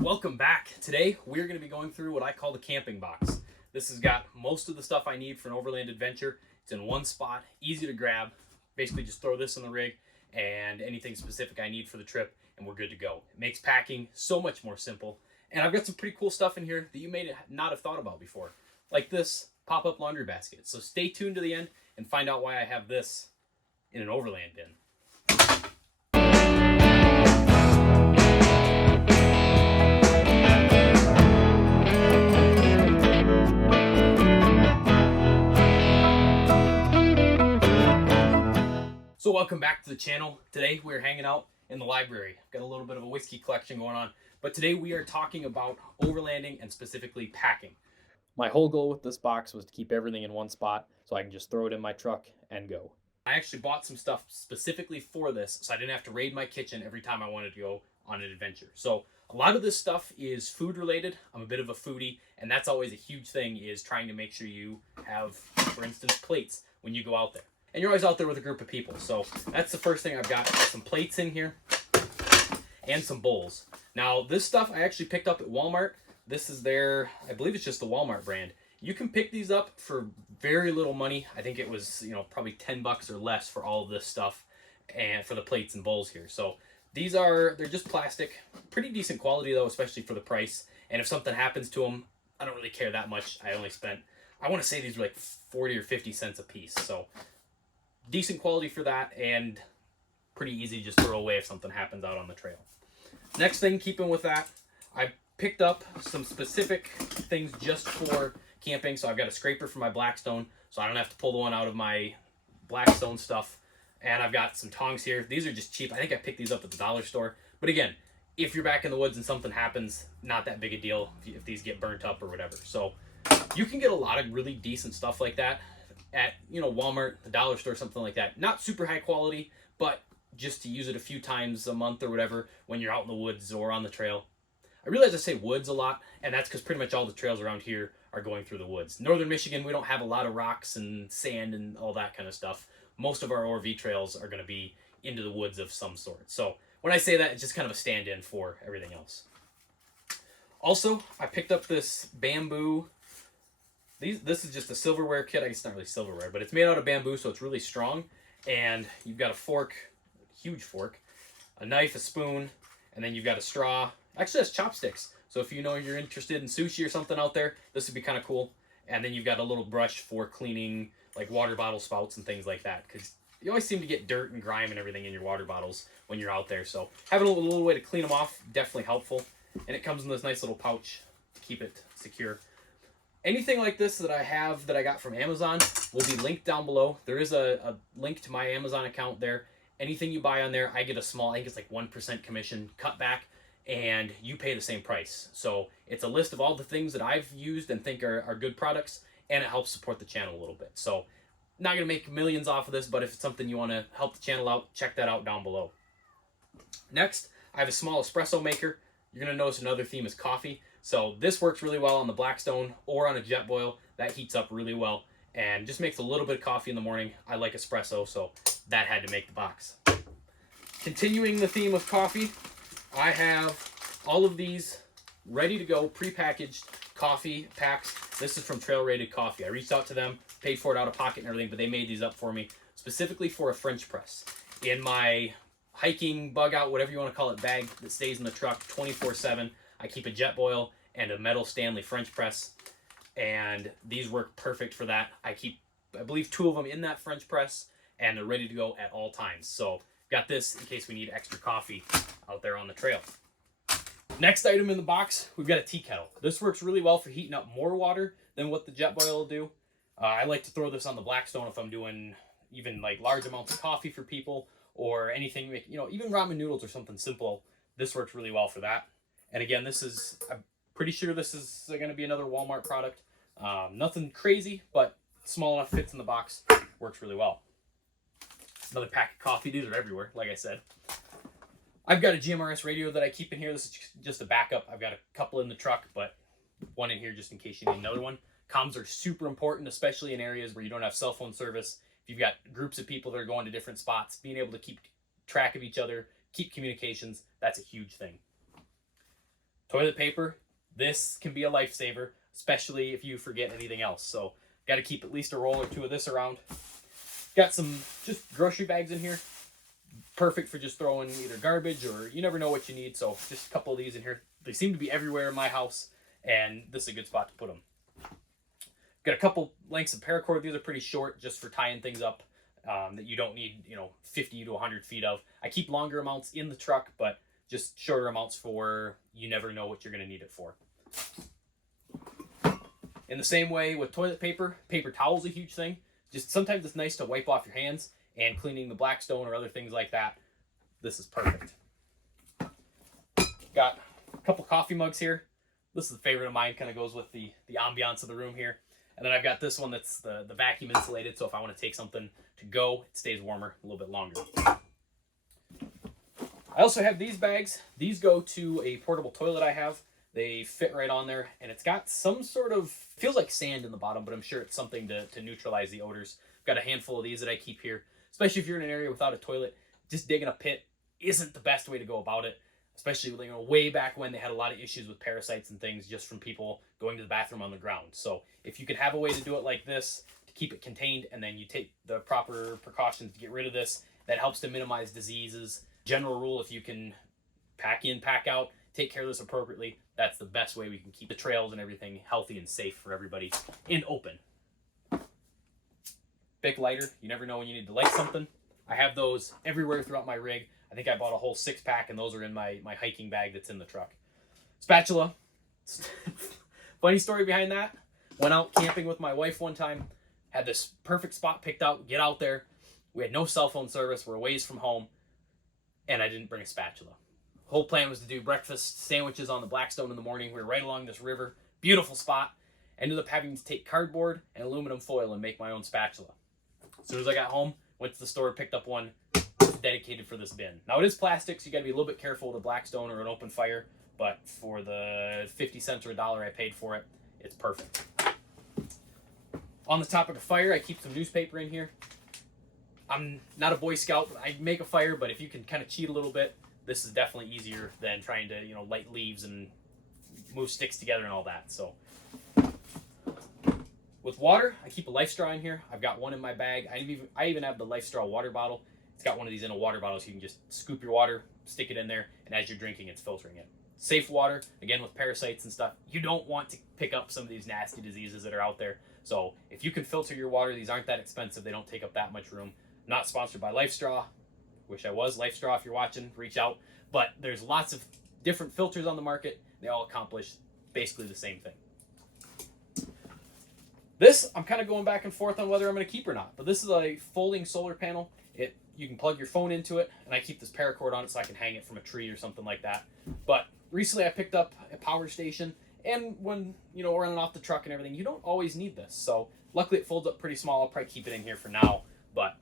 Welcome back. Today we're going to be going through what I call the camping box. This has got most of the stuff I need for an overland adventure. It's in one spot, easy to grab. Basically just throw this in the rig and anything specific I need for the trip and we're good to go. It makes packing so much more simple. And I've got some pretty cool stuff in here that you may not have thought about before, like this pop-up laundry basket. So stay tuned to the end and find out why I have this in an overland bin. So welcome back to the channel. Today we're hanging out in the library. I've got a little bit of a whiskey collection going on, but today we are talking about overlanding and specifically packing. My whole goal with this box was to keep everything in one spot so I can just throw it in my truck and go. I actually bought some stuff specifically for this so I didn't have to raid my kitchen every time I wanted to go on an adventure. So a lot of this stuff is food related. I'm a bit of a foodie, and that's always a huge thing, is trying to make sure you have, for instance, plates when you go out there. And you're always out there with a group of people. So that's the first thing I've got. Some plates in here and some bowls. Now, this stuff I actually picked up at Walmart. This is their, I believe it's just the Walmart brand. You can pick these up for very little money. I think it was, probably $10 or less for all of this stuff and for the plates and bowls here. So they're just plastic. Pretty decent quality though, especially for the price. And if something happens to them, I don't really care that much. I want to say these were like 40 or 50 cents a piece. So decent quality for that, and pretty easy to just throw away if something happens out on the trail. Next thing, keeping with that, I picked up some specific things just for camping. So I've got a scraper for my Blackstone, so I don't have to pull the one out of my Blackstone stuff. And I've got some tongs here. These are just cheap. I think I picked these up at the dollar store. But again, if you're back in the woods and something happens, not that big a deal if these get burnt up or whatever. So you can get a lot of really decent stuff like that at Walmart, the dollar store, something like that. Not super high quality, but just to use it a few times a month or whatever when you're out in the woods or on the trail. I realize I say woods a lot, and that's because pretty much all the trails around here are going through the woods. Northern Michigan, we don't have a lot of rocks and sand and all that kind of stuff. Most of our RV trails are going to be into the woods of some sort. So when I say that, it's just kind of a stand-in for everything else. Also, I picked up this bamboo. This is just a silverware kit. I guess it's not really silverware, but it's made out of bamboo, so it's really strong. And you've got a fork, a huge fork, a knife, a spoon, and then you've got a straw. Actually, that's chopsticks. So if you're interested in sushi or something out there, this would be kind of cool. And then you've got a little brush for cleaning like water bottle spouts and things like that, because you always seem to get dirt and grime and everything in your water bottles when you're out there. So having a little way to clean them off, definitely helpful. And it comes in this nice little pouch to keep it secure. Anything like this that I got from Amazon will be linked down below. There is a link to my Amazon account there. Anything you buy on there, I get a small, I think it's like 1% commission cut back, and you pay the same price. So it's a list of all the things that I've used and think are good products, and it helps support the channel a little bit. So not going to make millions off of this, but if it's something you want to help the channel out, check that out down below. Next, I have a small espresso maker. You're going to notice another theme is coffee. So this works really well on the Blackstone or on a jet boil. That heats up really well and just makes a little bit of coffee in the morning. I like espresso, so that had to make the box. Continuing the theme of coffee, I have all of these ready to go, prepackaged coffee packs. This is from Trail Rated Coffee. I reached out to them, paid for it out of pocket and everything, but they made these up for me specifically for a French press. In my hiking, bug out, whatever you want to call it, bag that stays in the truck 24/7, I keep a jet boil and a metal Stanley French press, and these work perfect for that. I keep, I believe, 2 of them in that French press, and they're ready to go at all times. So got this in case we need extra coffee out there on the trail. Next item in the box, we've got a tea kettle. This works really well for heating up more water than what the jet boil will do. I like to throw this on the Blackstone if I'm doing even like large amounts of coffee for people or anything, even ramen noodles or something simple. This works really well for that. And again, I'm pretty sure this is going to be another Walmart product. Nothing crazy, but small enough, fits in the box, works really well. Another pack of coffee. These are everywhere, like I said. I've got a GMRS radio that I keep in here. This is just a backup. I've got a couple in the truck, but one in here just in case you need another one. Comms are super important, especially in areas where you don't have cell phone service. If you've got groups of people that are going to different spots, being able to keep track of each other, keep communications, that's a huge thing. Toilet paper, this can be a lifesaver, especially if you forget anything else. So got to keep at least a roll or two of this around. Got some just grocery bags in here. Perfect for just throwing either garbage or you never know what you need. So just a couple of these in here. They seem to be everywhere in my house, and this is a good spot to put them. Got a couple lengths of paracord. These are pretty short just for tying things up that you don't need, 50 to 100 feet of. I keep longer amounts in the truck, but just shorter amounts for you never know what you're going to need it for. In the same way with toilet paper, paper towel is a huge thing. Just sometimes it's nice to wipe off your hands, and cleaning the Blackstone or other things like that, this is perfect. Got a couple coffee mugs here. This is a favorite of mine, kind of goes with the ambiance of the room here. And then I've got this one that's the vacuum insulated, so if I want to take something to go, it stays warmer a little bit longer. I also have these bags. These go to a portable toilet I have. They fit right on there, and it's got some sort of, feels like sand in the bottom, but I'm sure it's something to neutralize the odors. I've got a handful of these that I keep here, especially if you're in an area without a toilet. Just digging a pit isn't the best way to go about it, especially way back when they had a lot of issues with parasites and things just from people going to the bathroom on the ground. So if you could have a way to do it like this to keep it contained, and then you take the proper precautions to get rid of this, that helps to minimize diseases. General rule, if you can pack in, pack out, take care of this appropriately, that's the best way we can keep the trails and everything healthy and safe for everybody and open. Bic lighter, you never know when you need to light something. I have those everywhere throughout my rig. I think I bought a whole 6-pack, and those are in my hiking bag that's in the truck. Spatula. Funny story behind that. Went out camping with my wife one time. Had this perfect spot picked out. Get out there. We had no cell phone service. We're a ways from home. And I didn't bring a spatula. The whole plan was to do breakfast sandwiches on the Blackstone in the morning. We were right along this river. Beautiful spot. Ended up having to take cardboard and aluminum foil and make my own spatula. As soon as I got home, went to the store, picked up one dedicated for this bin. Now it is plastic, so you got to be a little bit careful with a Blackstone or an open fire, but for the 50 cents or $1 I paid for it, it's perfect. On the topic of fire, I keep some newspaper in here. I'm not a Boy Scout, but I make a fire, but if you can kind of cheat a little bit, this is definitely easier than trying to, light leaves and move sticks together and all that. So with water, I keep a Life Straw in here. I've got one in my bag. I even have the Life Straw water bottle. It's got one of these in a water bottle, so you can just scoop your water, stick it in there, and as you're drinking, it's filtering it. Safe water, again, with parasites and stuff. You don't want to pick up some of these nasty diseases that are out there. So if you can filter your water, these aren't that expensive. They don't take up that much room. Not sponsored by Life Straw. Wish I was. Life Straw, if you're watching, reach out. But there's lots of different filters on the market. They all accomplish basically the same thing. This, I'm kind of going back and forth on whether I'm going to keep or not. But this is a folding solar panel. You can plug your phone into it, and I keep this paracord on it so I can hang it from a tree or something like that. But recently I picked up a power station, and when, we're running off the truck and everything, you don't always need this. So luckily it folds up pretty small. I'll probably keep it in here for now, but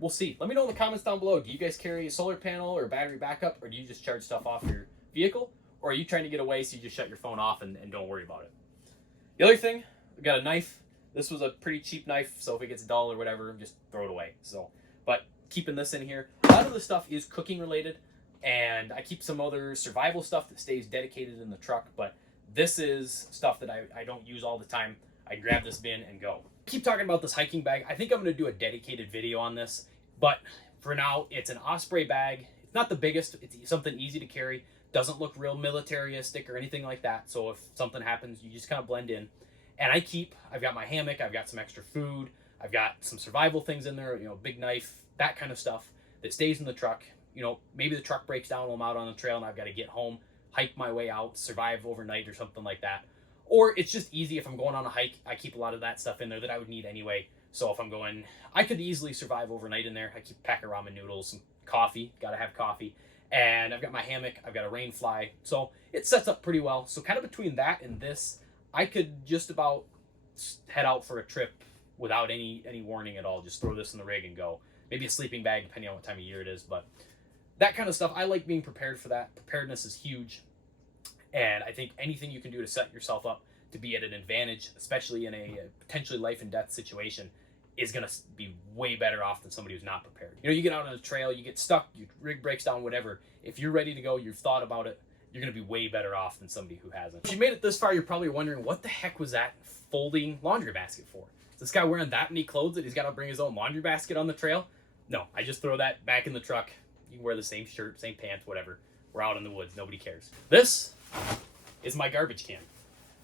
we'll see. Let me know in the comments down below. Do you guys carry a solar panel or battery backup, or do you just charge stuff off your vehicle? Or are you trying to get away so you just shut your phone off and don't worry about it? The other thing, we got a knife. This was a pretty cheap knife, so if it gets dull or whatever, just throw it away. But keeping this in here. A lot of the stuff is cooking related, and I keep some other survival stuff that stays dedicated in the truck, but this is stuff that I don't use all the time. I grab this bin and go. Keep talking about this hiking bag. I think I'm going to do a dedicated video on this, but for now, it's an Osprey bag. It's not the biggest. It's something easy to carry. Doesn't look real militaristic or anything like that, so if something happens, you just kind of blend in. And I've got my hammock, I've got some extra food, I've got some survival things in there, big knife, that kind of stuff that stays in the truck. Maybe the truck breaks down while I'm out on the trail and I've got to get home, hike my way out, survive overnight or something like that. Or it's just easy if I'm going on a hike, I keep a lot of that stuff in there that I would need anyway. So if I'm going, I could easily survive overnight in there. I keep a pack of ramen noodles, some coffee, got to have coffee. And I've got my hammock, I've got a rain fly. So it sets up pretty well. So kind of between that and this, I could just about head out for a trip without any warning at all. Just throw this in the rig and go. Maybe a sleeping bag, depending on what time of year it is. But that kind of stuff, I like being prepared for that. Preparedness is huge. And I think anything you can do to set yourself up to be at an advantage, especially in a potentially life and death situation, is going to be way better off than somebody who's not prepared. You get out on a trail, you get stuck, your rig breaks down, whatever. If you're ready to go, you've thought about it, you're going to be way better off than somebody who hasn't. If you made it this far, you're probably wondering, what the heck was that folding laundry basket for? Is this guy wearing that many clothes that he's got to bring his own laundry basket on the trail? No, I just throw that back in the truck. You can wear the same shirt, same pants, whatever. We're out in the woods. Nobody cares. This is my garbage can.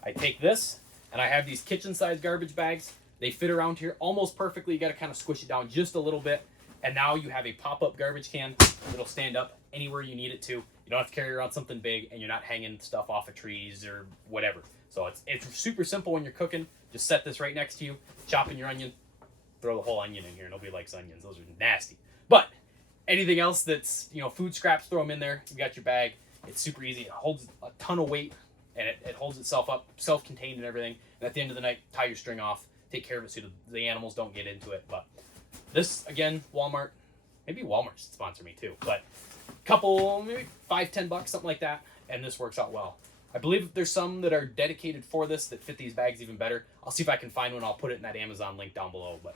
I take this, and I have these kitchen-sized garbage bags. They fit around here almost perfectly. You got to kind of squish it down just a little bit. And now you have a pop-up garbage can that'll stand up anywhere you need it to. You don't have to carry around something big, and you're not hanging stuff off of trees or whatever. So it's super simple when you're cooking. Just set this right next to you, chopping your onion, throw the whole onion in here. Nobody likes onions. Those are nasty. But anything else that's, food scraps, throw them in there. You got your bag. It's super easy. It holds a ton of weight, and it holds itself up, self-contained and everything. And at the end of the night, tie your string off. Take care of it so the animals don't get into it. But this, again, Walmart. Maybe Walmart should sponsor me too. But couple, maybe $5-10, something like that. And this works out well. I believe there's some that are dedicated for this that fit these bags even better. I'll see if I can find one. I'll put it in that Amazon link down below. But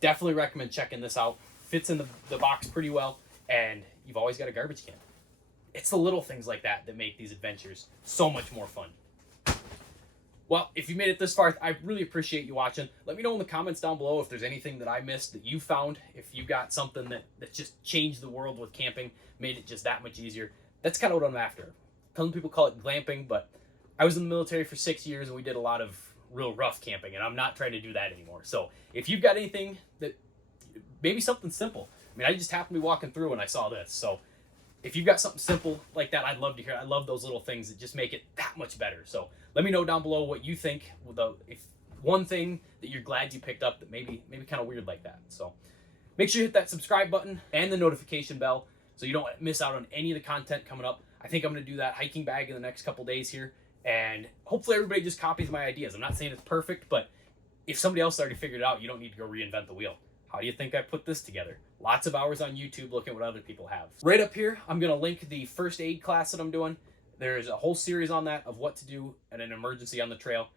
definitely recommend checking this out. Fits in the box pretty well. And you've always got a garbage can. It's the little things like that that make these adventures so much more fun. Well, if you made it this far, I really appreciate you watching. Let me know in the comments down below if there's anything that I missed that you found. If you got something that just changed the world with camping, made it just that much easier. That's kind of what I'm after. Some people call it glamping, but I was in the military for 6 years and we did a lot of real rough camping, and I'm not trying to do that anymore. So if you've got anything that, maybe something simple. I mean, I just happened to be walking through and I saw this. So if you've got something simple like that, I'd love to hear it. I love those little things that just make it that much better. So let me know down below what you think. If one thing that you're glad you picked up that maybe kind of weird like that. So make sure you hit that subscribe button and the notification bell so you don't miss out on any of the content coming up. I think I'm going to do that hiking bag in the next couple days here. And hopefully everybody just copies my ideas. I'm not saying it's perfect, but if somebody else already figured it out, you don't need to go reinvent the wheel. How do you think I put this together? Lots of hours on YouTube looking at what other people have. Right up here, I'm going to link the first aid class that I'm doing. There's a whole series on that of what to do in an emergency on the trail.